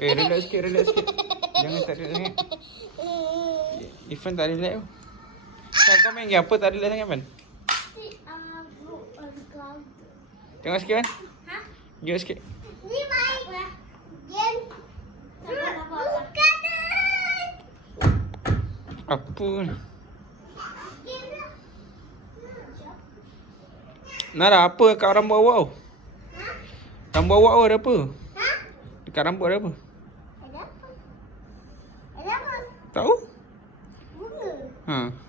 Eh, relax sikit, relax sikit. Jangan tak relax sangat. Ifan tak relax tu. Kau, kau main game apa tak relax sangat, Man? Tengok sikit, Man. Ha? Tengok sikit. Ni main game. Bukan tu. Apa ni? Lah. Nara, apa kat rambut awak tu? Ha? Rambut awak tu ada apa? Dekat rambut ada apa? Ada apa? Ada apa? Tahu? Bunga. Ha.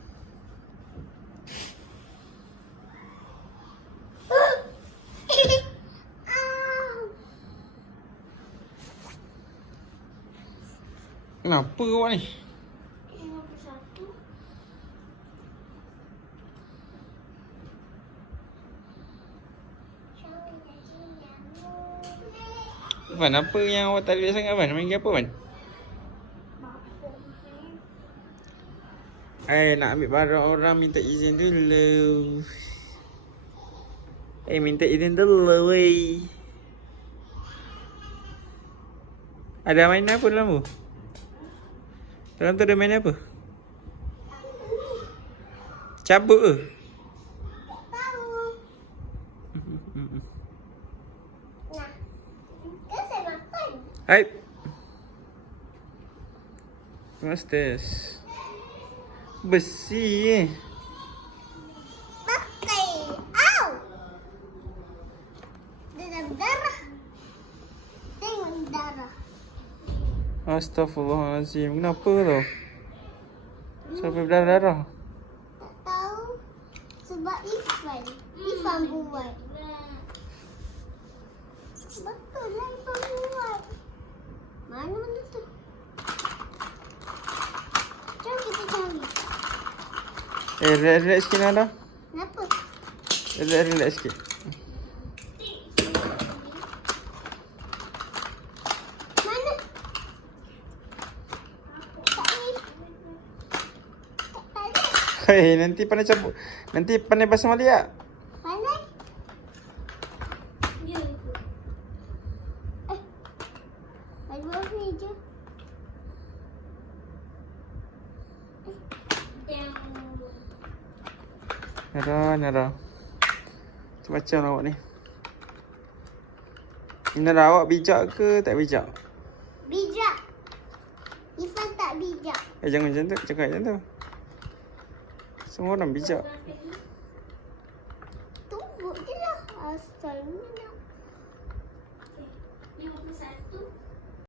Kenapa awak ni? Ifan, apa yang awak tak relax sangat, Man? Main game apa, Man? Eh, nak ambil barang orang minta izin dulu. Eh, minta izin dulu, wey. Ada main apa dalam tu? Dalam tu ada main apa? Cabut ke? Tahu. makan. Hai. What's this? Besi eh. Pakai. Au. Dalam darah. Tengok darah. Astaghfirullahalazim. Kenapa tu? Sampai berdarah-darah. Tak tahu. Sebab Ifan. Ifan buat. Betul lah Ifan buat. Mana benda tu? Jom kita cari. Eh, relax-relax sikit Nada. Kenapa? Relax-relax sikit. Mana? Tak ni. Tak ada. Hei, nanti pandai cabut. Nanti pandai basah balik tak? Pandai? Ya. Eh. Ada bawah meja. Eh. Nada, Nada. Tu macam awak ni. Nada, awak bijak ke tak bijak? Bijak. Ifan tak bijak. Eh, jangan macam tu. Cakap macam tu. Semua orang bijak. Tunggu je lah. Asalnya nak. Lima puluh satu.